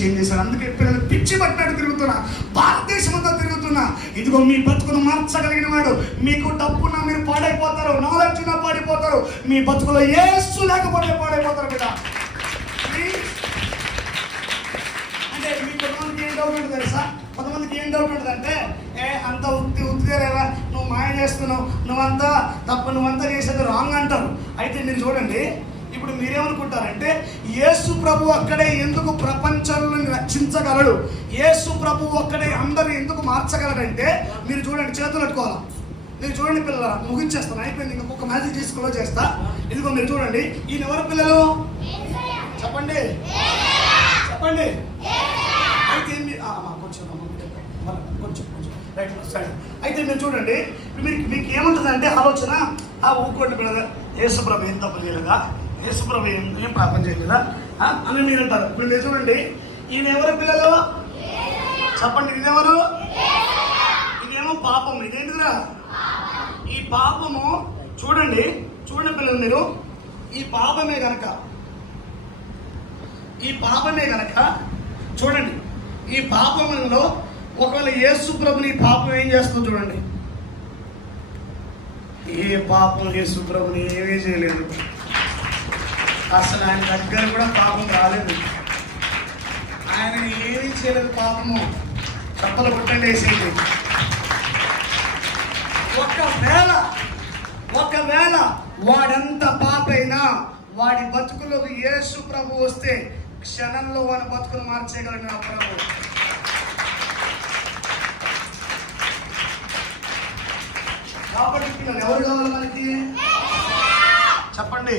Change చేశాడు. అందుకే పిల్లలు పిచ్చి పట్టినట్టు తిరుగుతున్నా, భారతదేశం అంతా తిరుగుతున్నా. ఇదిగో మీ బతుకును మార్చగలిగిన వాడు. మీకు డబ్బున్నా మీరు పాడైపోతారు, నాలెడ్జ్ ఉన్నా పాడైపోతారు, మీ బతుకులో యేసు లేకపోతే పాడైపోతారు కదా. అంటే మీ కొంతమందికి ఏం డౌట్ ఉంటుంది తెలుసా? కొంతమందికి ఏం డౌట్ ఉంటుంది అంటే, అంత ఉత్తిదేలేవా, నువ్వు మాయ చేస్తున్నావు, నువ్వంతా తప్పు, నువ్వంతా చేసేది రాంగ్ అంటారు. అయితే మీరు చూడండి, ఇప్పుడు మీరేమనుకుంటారంటే యేసు ప్రభు అక్కడే ఎందుకు ప్రపంచాలను రక్షించగలడు, యేసు ప్రభు అక్కడే అందరిని ఎందుకు మార్చగలడంటే, మీరు చూడండి, చేతులు పెట్టుకోవాలా. మీరు చూడండి పిల్లల, ముగించేస్తాను, అయిపోయింది, ఇంకొక మ్యాజిక్ తీసుకులో చేస్తా. ఇదిగో మీరు చూడండి, ఈయన ఎవరు పిల్లలు చెప్పండి, చెప్పండి. అయితే కొంచెం రైట్ సరే. అయితే మీరు చూడండి, మీకు ఏముంటుంది అంటే ఆలోచన, ఊరుకోండి పిల్లలు, యేసు ప్రభు ఏం తప్పు చేయలేదా, యేసు ప్రభు ఏం పాపం చేయలేదా అని మీరు అంటారు. ఇప్పుడు మీరు చూడండి, ఈయన ఎవరు పిల్లలు చెప్పండి, ఇదెవరు, ఇదేమో పాపం, ఇదేంటిదిరా ఈ పాపము. చూడండి పిల్లలు, మీరు ఈ పాపమే గనక చూడండి, ఈ పాపంలో ఒకవేళ యేసు ప్రభుని పాపం ఏం చేస్తుందో చూడండి. ఏ పాపం యేసు ప్రభుని ఏమీ చేయలేదు, అసలు ఆయన దగ్గర కూడా పాపం రాలేదు, ఆయన ఏమీ చేయలేదు. పాపము చప్పలు కొట్టండి వేసేది. ఒకవేళ వాడంత పాపైనా వాడి బతుకులోకి యేసు ప్రభు వస్తే క్షణంలో వాడి బతుకులు మార్చేయగలడు నా ప్రభు. కాబట్టి పిల్లలు ఎవరు కావాలి మనకి చెప్పండి.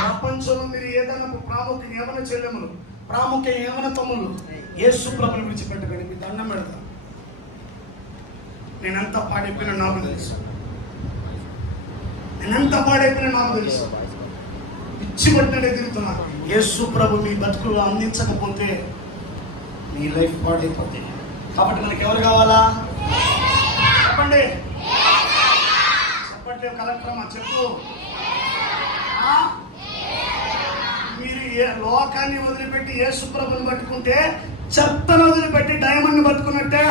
ప్రపంచంలో మీరు ఏదైనా ప్రాముఖ్యం ఏమైనా చెల్లెములు, ప్రాముఖ్యం ఏమైనా తమ్ముళ్ళు, యేసు ప్రభుని విడిచిపెట్టకండి. మీ దండం పెడతా. నేనెంత పాడైపోయినా నాకు తెలుసు, పిచ్చి పట్టినట్టే తిరుగుతున్నా. యేసు ప్రభు మీ బతుకులు అందించకపోతే మీ లైఫ్ పాడైపోతే. కాబట్టి మనకి ఎవరు కావాలా చెప్పండి, కలెక్టర్ అమ్మా చెప్పు. మీరు లోకాన్ని వదిలిపెట్టి యేసు ప్రభుని పట్టుకుంటే చెత్తను వదిలిపెట్టి డైమండ్ పట్టుకున్నట్టే.